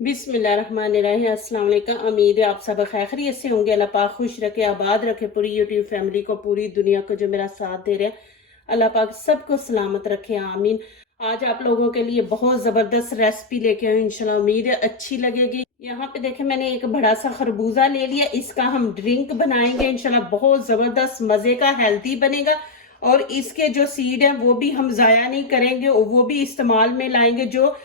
बिस्मिल्लाहिर्रहमानिर्रहीम। अस्सलाम वालेकुम। उम्मीद है आप सब खैरियत से होंगे। अल्लाह पाक खुश रखे, आबाद रखे पूरी यूट्यूब फैमिली को, पूरी दुनिया को जो मेरा साथ दे रहे हैं। अल्लाह पाक सबको सलामत रखे, आमीन। आज आप लोगों के लिए बहुत ज़बरदस्त रेसिपी लेके आई हूँ, इंशाल्लाह उम्मीद है अच्छी लगेगी। यहाँ पे देखें, मैंने एक बड़ा सा खरबूजा ले लिया, इसका हम ड्रिंक बनाएंगे इंशाल्लाह। बहुत ज़बरदस्त मज़े का हेल्दी बनेगा और इसके जो सीड हैं वो भी हम ज़ाया नहीं करेंगे, वो भी इस्तेमाल में लाएंगे। जो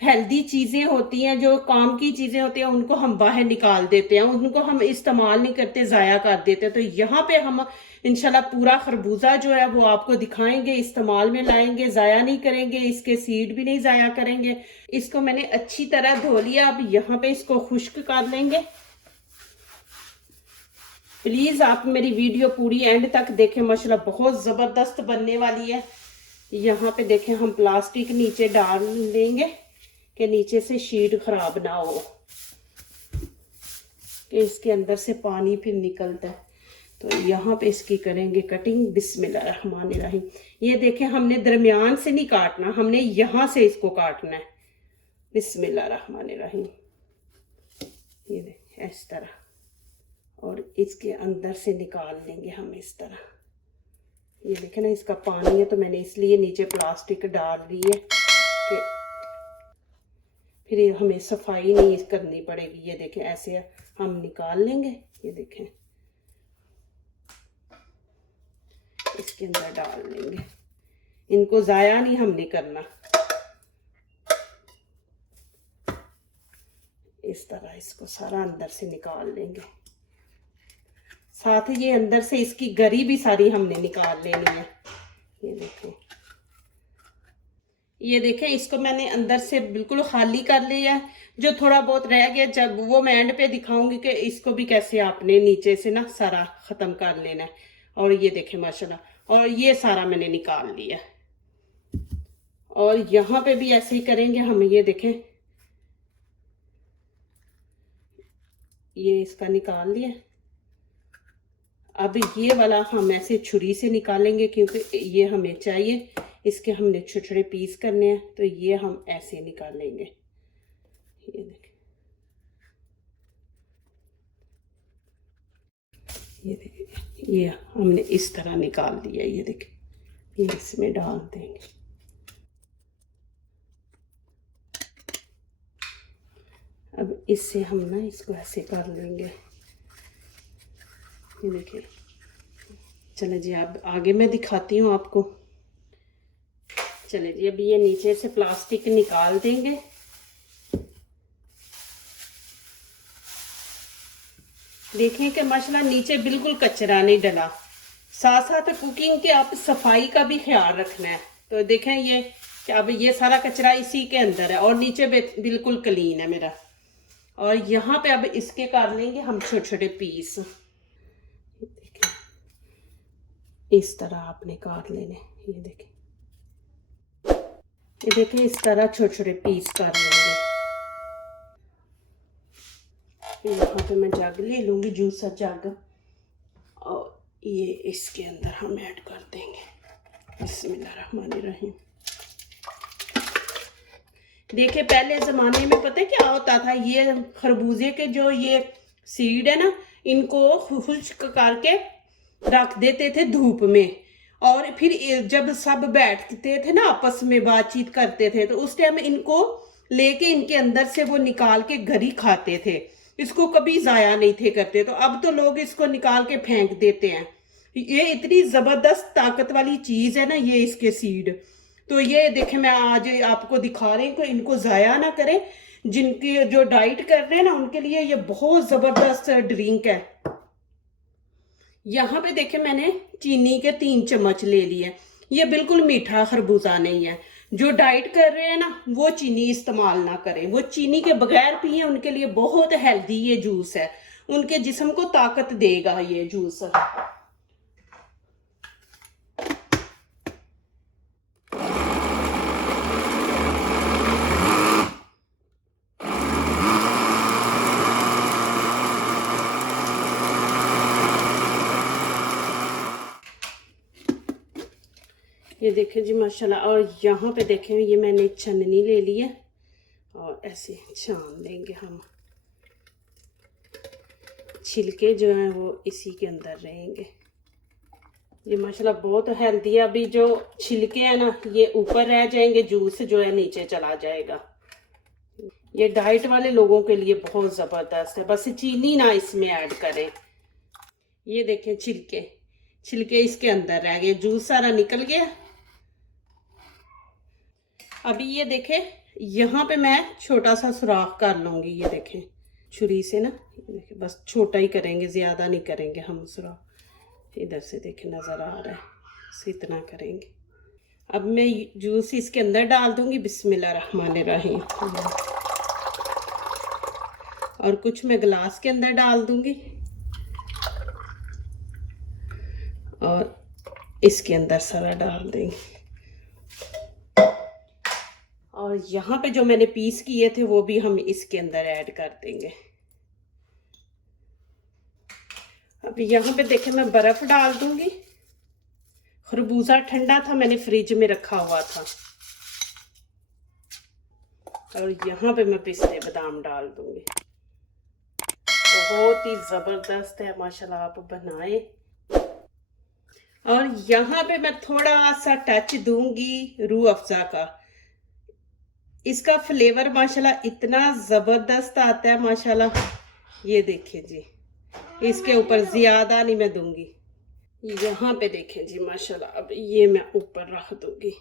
हेल्दी चीज़ें होती हैं, जो काम की चीज़ें होती हैं, उनको हम बाहर निकाल देते हैं, उनको हम इस्तेमाल नहीं करते, ज़ाया कर देते हैं। तो यहाँ पे हम इंशाल्लाह पूरा खरबूजा जो है वो आपको दिखाएंगे, इस्तेमाल में लाएंगे, ज़ाया नहीं करेंगे, इसके सीड भी नहीं ज़ाया करेंगे। इसको मैंने अच्छी तरह धो लिया। अब यहाँ पे इसको खुश्क कर लेंगे। प्लीज़ आप मेरी वीडियो पूरी एंड तक देखें, माशाल्लाह बहुत ज़बरदस्त बनने वाली है। यहाँ पे देखें, हम प्लास्टिक नीचे डाल देंगे कि नीचे से शीट खराब ना हो, कि इसके अंदर से पानी फिर निकलता है। तो यहाँ पे इसकी करेंगे कटिंग। बिस्मिल्लाहिर्रहमानिर्रहीम। ये देखें, हमने दरमियान से नहीं काटना, हमने यहाँ से इसको काटना है। बिस्मिल्लाहिर्रहमानिर्रहीम। ये देखें इस तरह, और इसके अंदर से निकाल लेंगे हम इस तरह। ये देखें ना, इसका पानी है तो मैंने इसलिए नीचे प्लास्टिक डाल दी है कि फिर हमें सफाई नहीं करनी पड़ेगी। ये देखें, ऐसे हम निकाल लेंगे। ये देखें, इसके अंदर डाल लेंगे, इनको ज़ाया नहीं हमने करना। इस तरह इसको सारा अंदर से निकाल लेंगे। साथ ही ये अंदर से इसकी गरी भी सारी हमने निकाल लेनी है। ये देखें, ये देखें, इसको मैंने अंदर से बिल्कुल खाली कर लिया है। जो थोड़ा बहुत रह गया, जब वो मैं एंड पे दिखाऊंगी कि इसको भी कैसे आपने नीचे से ना सारा ख़त्म कर लेना है। और ये देखें माशाल्लाह, और ये सारा मैंने निकाल लिया। और यहाँ पे भी ऐसे ही करेंगे हम। ये देखें, ये इसका निकाल लिया। अब ये वाला हम ऐसे छुरी से निकालेंगे, क्योंकि ये हमें चाहिए। इसके हमने छोटे छोटे पीस करने हैं, तो ये हम ऐसे निकालेंगे। ये देखें, ये देखें, ये हमने इस तरह निकाल दिया। ये देखें, ये इसमें डाल देंगे। अब इससे हम ना इसको ऐसे कर लेंगे। ये देखिए, चले जी, अब आगे मैं दिखाती हूँ आपको। चले जी, अभी ये नीचे से प्लास्टिक निकाल देंगे। देखें कि माशाल्लाह नीचे बिल्कुल कचरा नहीं डला। साथ साथ कुकिंग के आप सफाई का भी ख्याल रखना है। तो देखें, ये कि अब ये सारा कचरा इसी के अंदर है और नीचे बिल्कुल क्लीन है मेरा। और यहाँ पे अब इसके कर लेंगे हम छोटे छोटे पीस। इस तरह आपने काट लेने। ये देखें, ये देखें, इस तरह छोटे छोटे पीस कर लेंगे। यहाँ पे मैं जग ले लूँगी, जूसर जग, और ये इसके अंदर हम ऐड कर देंगे। बिस्मिल्लाहिर्रहमानिर्रहीम। देखिए, पहले ज़माने में पता है क्या होता था, ये खरबूजे के जो ये सीड है ना, इनको खुश्क करके रख देते थे धूप में, और फिर जब सब बैठते थे ना आपस में बातचीत करते थे, तो उस टाइम इनको लेके इनके अंदर से वो निकाल के गरी खाते थे। इसको कभी ज़ाया नहीं थे करते। तो अब तो लोग इसको निकाल के फेंक देते हैं। ये इतनी ज़बरदस्त ताकत वाली चीज़ है ना, ये इसके सीड। तो ये देखें, मैं आज आपको दिखा रही हूँ कि इनको ज़ाया ना करें। जिनकी जो डाइट कर रहे हैं ना, उनके लिए ये बहुत ज़बरदस्त ड्रिंक है। यहाँ पे देखें, मैंने चीनी के 3 चम्मच ले लिए। ये बिल्कुल मीठा खरबूजा नहीं है। जो डाइट कर रहे हैं ना, वो चीनी इस्तेमाल ना करें। वो चीनी के बगैर पिए, उनके लिए बहुत हेल्दी ये जूस है। उनके जिस्म को ताकत देगा ये जूस। ये देखें जी माशाल्लाह। और यहाँ पे देखें, ये मैंने छन्नी ले ली है और ऐसे छान देंगे हम। छिलके जो हैं वो इसी के अंदर रहेंगे। ये माशाल्लाह बहुत हेल्दी है। अभी जो छिलके हैं ना ये ऊपर रह जाएंगे, जूस जो है नीचे चला जाएगा। ये डाइट वाले लोगों के लिए बहुत ज़बरदस्त है, बस चीनी ना इसमें ऐड करें। ये देखें छिलके, छिलके इसके अंदर रह गए, जूस सारा निकल गया। अभी ये देखें यहाँ पे मैं छोटा सा सुराख कर लूँगी। ये देखें छुरी से ना, ये देखें बस छोटा ही करेंगे, ज़्यादा नहीं करेंगे हम सुराख। इधर से देखें नज़र आ रहा है, बस इतना करेंगे। अब मैं जूस इसके अंदर डाल दूँगी। बिस्मिल्लाहिर्रहमानिर्रहीम। और कुछ मैं गिलास के अंदर डाल दूँगी और इसके अंदर सारा डाल देंगे। और यहाँ पे जो मैंने पीस किए थे वो भी हम इसके अंदर ऐड कर देंगे। अब यहाँ पे देखें मैं बर्फ़ डाल दूंगी। खरबूजा ठंडा था, मैंने फ्रिज में रखा हुआ था। और यहाँ पे मैं पिस्ते बादाम डाल दूंगी। बहुत ही ज़बरदस्त है माशाल्लाह, आप बनाएं। और यहाँ पे मैं थोड़ा सा टच दूंगी रूह अफ़ज़ा का। इसका फ्लेवर माशाल्लाह इतना ज़बरदस्त आता है माशाल्लाह। ये देखिए जी, इसके ऊपर ज़्यादा नहीं मैं दूंगी। यहाँ पे देखें जी माशाल्लाह, अब ये मैं ऊपर रख दूंगी।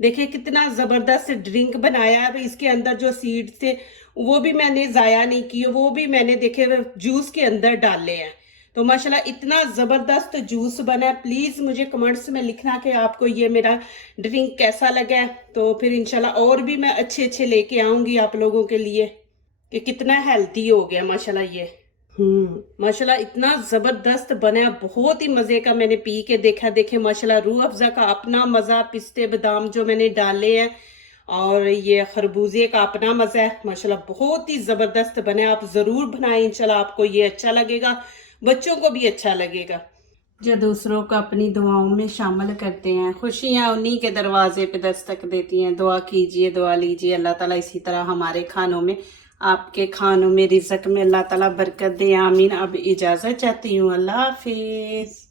देखिए कितना ज़बरदस्त ड्रिंक बनाया है। इसके अंदर जो सीड्स थे वो भी मैंने ज़ाया नहीं किए, वो भी मैंने देखे जूस के अंदर डाले हैं। तो माशाल्लाह इतना ज़बरदस्त जूस बना है। प्लीज़ मुझे कमेंट्स में लिखना कि आपको ये मेरा ड्रिंक कैसा लगा है। तो फिर इंशाल्लाह और भी मैं अच्छे अच्छे लेके आऊँगी आप लोगों के लिए कि कितना हेल्दी हो गया माशाल्लाह ये। माशाल्लाह इतना ज़बरदस्त बना, बहुत ही मज़े का। मैंने पी के देखा, देखे माशाल्लाह रूह अफ़ज़ा का अपना मज़ा, पिस्ते बादाम जो मैंने डाले हैं और ये खरबूजे का अपना मज़ा है माशाल्लाह। बहुत ही ज़बरदस्त बना, आप ज़रूर बनाएं, इंशाल्लाह आपको ये अच्छा लगेगा, बच्चों को भी अच्छा लगेगा। जो दूसरों को अपनी दुआओं में शामिल करते हैं, खुशियाँ उन्हीं के दरवाजे पे दस्तक देती हैं। दुआ कीजिए, दुआ लीजिए, अल्लाह ताला इसी तरह हमारे खानों में, आपके खानों में, रिज़्क़ में अल्लाह ताला बरकत दे, आमीन। अब इजाज़त चाहती हूँ, अल्लाह हाफिज़।